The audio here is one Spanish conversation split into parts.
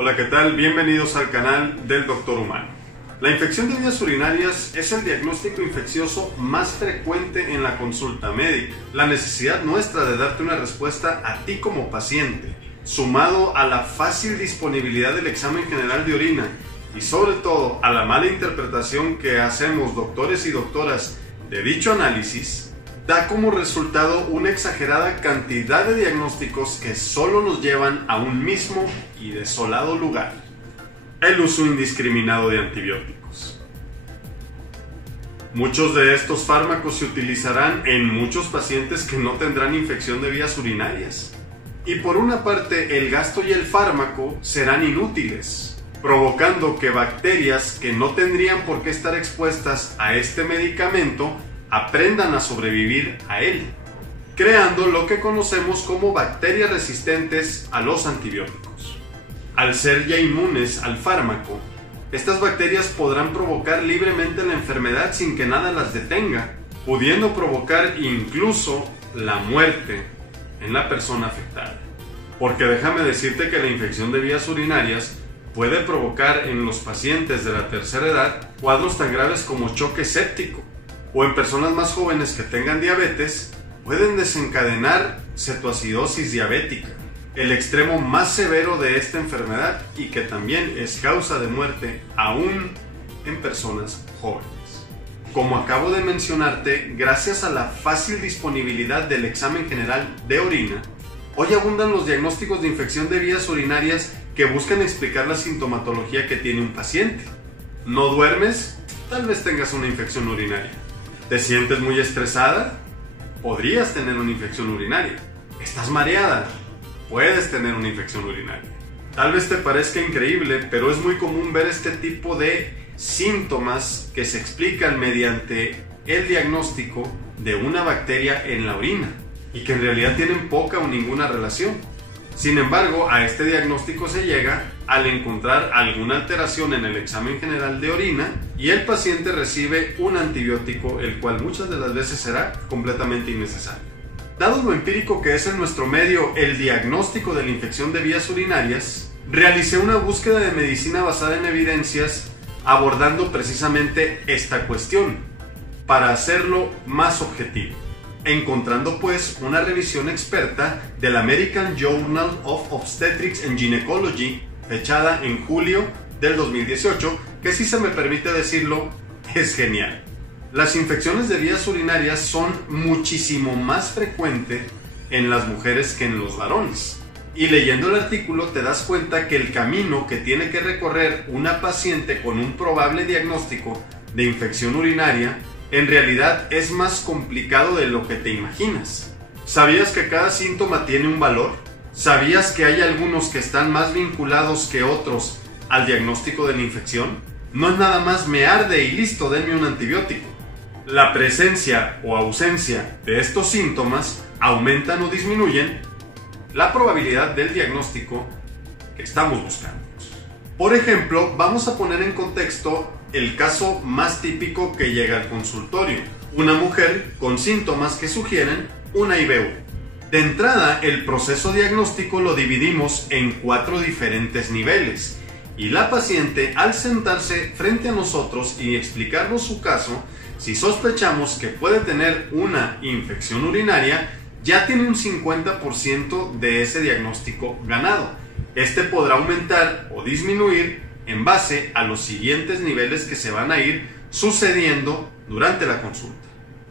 Hola, ¿qué tal? Bienvenidos al canal del Doctor Humano. La infección de vías urinarias es el diagnóstico infeccioso más frecuente en la consulta médica. La necesidad nuestra de darte una respuesta a ti como paciente, sumado a la fácil disponibilidad del examen general de orina y sobre todo a la mala interpretación que hacemos doctores y doctoras de dicho análisis, da como resultado una exagerada cantidad de diagnósticos que solo nos llevan a un mismo y desolado lugar: el uso indiscriminado de antibióticos. Muchos de estos fármacos se utilizarán en muchos pacientes que no tendrán infección de vías urinarias. Y por una parte, el gasto y el fármaco serán inútiles, provocando que bacterias que no tendrían por qué estar expuestas a este medicamento aprendan a sobrevivir a él, creando lo que conocemos como bacterias resistentes a los antibióticos. Al ser ya inmunes al fármaco, estas bacterias podrán provocar libremente la enfermedad sin que nada las detenga, pudiendo provocar incluso la muerte en la persona afectada. Porque déjame decirte que la infección de vías urinarias puede provocar en los pacientes de la tercera edad cuadros tan graves como choque séptico, o en personas más jóvenes que tengan diabetes pueden desencadenar cetoacidosis diabética, el extremo más severo de esta enfermedad y que también es causa de muerte aún en personas jóvenes. Como acabo de mencionarte, gracias a la fácil disponibilidad del examen general de orina, hoy abundan los diagnósticos de infección de vías urinarias que buscan explicar la sintomatología que tiene un paciente. ¿No duermes? Tal vez tengas una infección urinaria. ¿Te sientes muy estresada? Podrías tener una infección urinaria. ¿Estás mareada? Puedes tener una infección urinaria. Tal vez te parezca increíble, pero es muy común ver este tipo de síntomas que se explican mediante el diagnóstico de una bacteria en la orina y que en realidad tienen poca o ninguna relación. Sin embargo, a este diagnóstico se llega al encontrar alguna alteración en el examen general de orina y el paciente recibe un antibiótico, el cual muchas de las veces será completamente innecesario. Dado lo empírico que es en nuestro medio el diagnóstico de la infección de vías urinarias, realicé una búsqueda de medicina basada en evidencias abordando precisamente esta cuestión, para hacerlo más objetivo, encontrando pues una revisión experta del American Journal of Obstetrics and Gynecology, fechada en julio del 2018, que, si se me permite decirlo, es genial. Las infecciones de vías urinarias son muchísimo más frecuentes en las mujeres que en los varones. Y leyendo el artículo te das cuenta que el camino que tiene que recorrer una paciente con un probable diagnóstico de infección urinaria en realidad es más complicado de lo que te imaginas. ¿Sabías que cada síntoma tiene un valor? ¿Sabías que hay algunos que están más vinculados que otros al diagnóstico de la infección? No es nada más me arde y listo, denme un antibiótico. La presencia o ausencia de estos síntomas aumentan o disminuyen la probabilidad del diagnóstico que estamos buscando. Por ejemplo, vamos a poner en contexto el caso más típico que llega al consultorio: una mujer con síntomas que sugieren una IBU. De entrada, el proceso diagnóstico lo dividimos en 4 diferentes niveles y la paciente, al sentarse frente a nosotros y explicarnos su caso, si sospechamos que puede tener una infección urinaria, ya tiene un 50% de ese diagnóstico ganado. Este podrá aumentar o disminuir en base a los siguientes niveles que se van a ir sucediendo durante la consulta.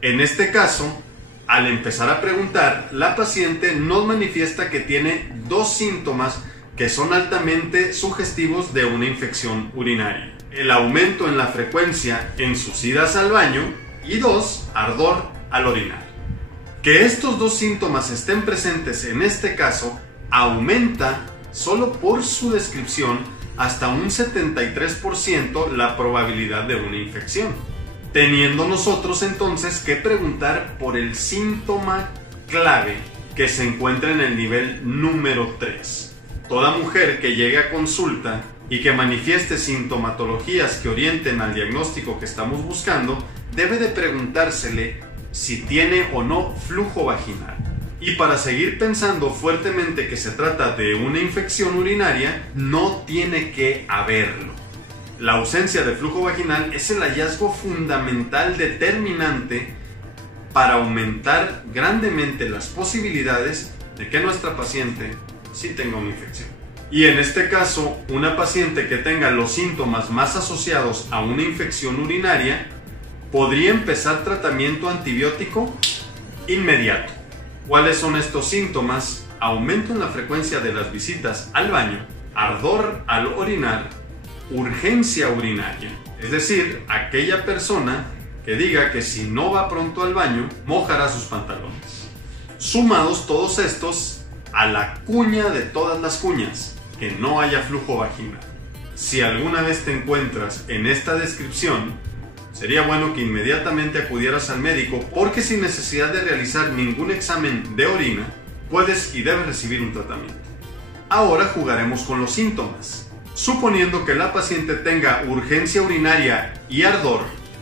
En este caso, al empezar a preguntar, la paciente nos manifiesta que tiene 2 síntomas que son altamente sugestivos de una infección urinaria: el aumento en la frecuencia en sus idas al baño y 2, ardor al orinar. Que estos 2 síntomas estén presentes en este caso aumenta, solo por su descripción, hasta un 73% la probabilidad de una infección, teniendo nosotros entonces que preguntar por el síntoma clave que se encuentra en el nivel número 3. Toda mujer que llegue a consulta y que manifieste sintomatologías que orienten al diagnóstico que estamos buscando, debe de preguntársele si tiene o no flujo vaginal. Y para seguir pensando fuertemente que se trata de una infección urinaria, no tiene que haberlo. La ausencia de flujo vaginal es el hallazgo fundamental determinante para aumentar grandemente las posibilidades de que nuestra paciente sí tenga una infección. Y en este caso, una paciente que tenga los síntomas más asociados a una infección urinaria podría empezar tratamiento antibiótico inmediato. ¿Cuáles son estos síntomas? Aumento en la frecuencia de las visitas al baño, ardor al orinar, urgencia urinaria, es decir, aquella persona que diga que si no va pronto al baño, mojará sus pantalones. Sumados todos estos a la cuña de todas las cuñas, que no haya flujo vaginal. Si alguna vez te encuentras en esta descripción, sería bueno que inmediatamente acudieras al médico, porque sin necesidad de realizar ningún examen de orina, puedes y debes recibir un tratamiento. Ahora jugaremos con los síntomas. Suponiendo que la paciente tenga urgencia urinaria y ardor,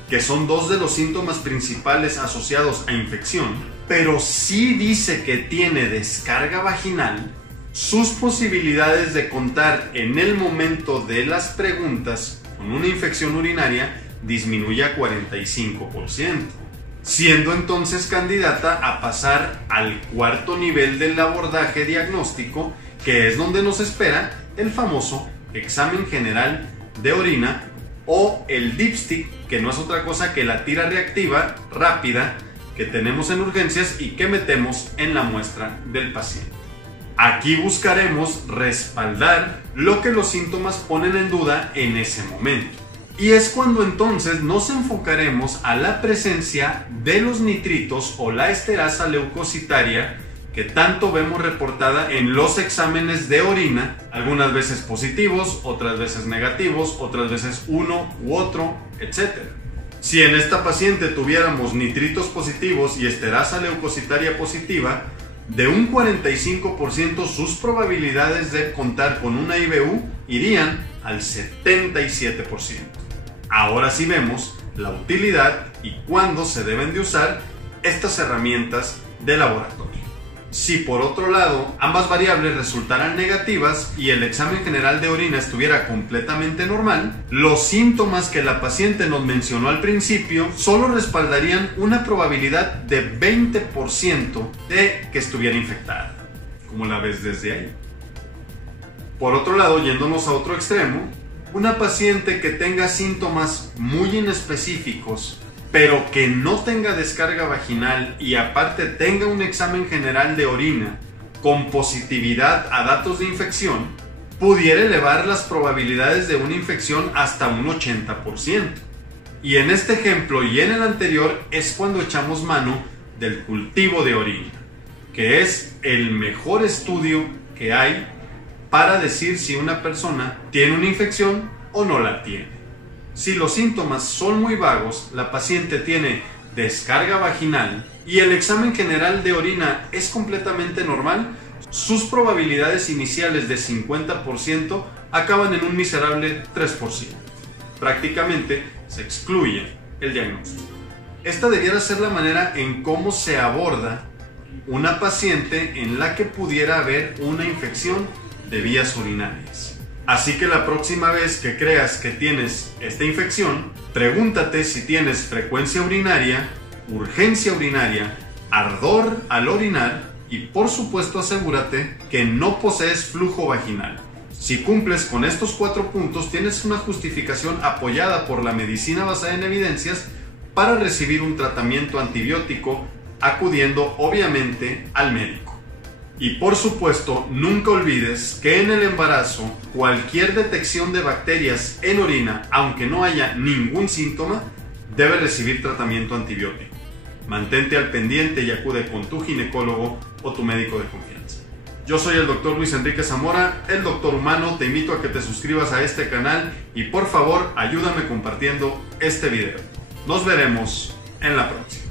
que son dos de los síntomas principales asociados a infección, pero sí dice que tiene descarga vaginal, sus posibilidades de contar en el momento de las preguntas con una infección urinaria disminuye a 45%, siendo entonces candidata a pasar al cuarto nivel del abordaje diagnóstico, que es donde nos espera el famoso examen general de orina o el dipstick, que no es otra cosa que la tira reactiva rápida que tenemos en urgencias y que metemos en la muestra del paciente. Aquí buscaremos respaldar lo que los síntomas ponen en duda en ese momento. Y es cuando entonces nos enfocaremos a la presencia de los nitritos o la esterasa leucocitaria que tanto vemos reportada en los exámenes de orina, algunas veces positivos, otras veces negativos, otras veces uno u otro, etc. Si en esta paciente tuviéramos nitritos positivos y esterasa leucocitaria positiva, de un 45% sus probabilidades de contar con una IBU irían al 77%. Ahora sí vemos la utilidad y cuándo se deben de usar estas herramientas de laboratorio. Si por otro lado ambas variables resultaran negativas y el examen general de orina estuviera completamente normal, los síntomas que la paciente nos mencionó al principio solo respaldarían una probabilidad de 20% de que estuviera infectada. ¿Cómo la ves desde ahí? Por otro lado, yéndonos a otro extremo, una paciente que tenga síntomas muy inespecíficos, pero que no tenga descarga vaginal y aparte tenga un examen general de orina con positividad a datos de infección, pudiera elevar las probabilidades de una infección hasta un 80%. Y en este ejemplo y en el anterior es cuando echamos mano del cultivo de orina, que es el mejor estudio que hay para decir si una persona tiene una infección o no la tiene. Si los síntomas son muy vagos, la paciente tiene descarga vaginal y el examen general de orina es completamente normal, sus probabilidades iniciales de 50% acaban en un miserable 3%. Prácticamente se excluye el diagnóstico. Esta debiera ser la manera en cómo se aborda una paciente en la que pudiera haber una infección de vías urinarias. Así que la próxima vez que creas que tienes esta infección, pregúntate si tienes frecuencia urinaria, urgencia urinaria, ardor al orinar y por supuesto asegúrate que no posees flujo vaginal. Si cumples con estos 4 puntos, tienes una justificación apoyada por la medicina basada en evidencias para recibir un tratamiento antibiótico, acudiendo obviamente al médico. Y por supuesto, nunca olvides que en el embarazo, cualquier detección de bacterias en orina, aunque no haya ningún síntoma, debe recibir tratamiento antibiótico. Mantente al pendiente y acude con tu ginecólogo o tu médico de confianza. Yo soy el Dr. Luis Enrique Zamora, el Doctor Humano. Te invito a que te suscribas a este canal y por favor ayúdame compartiendo este video. Nos veremos en la próxima.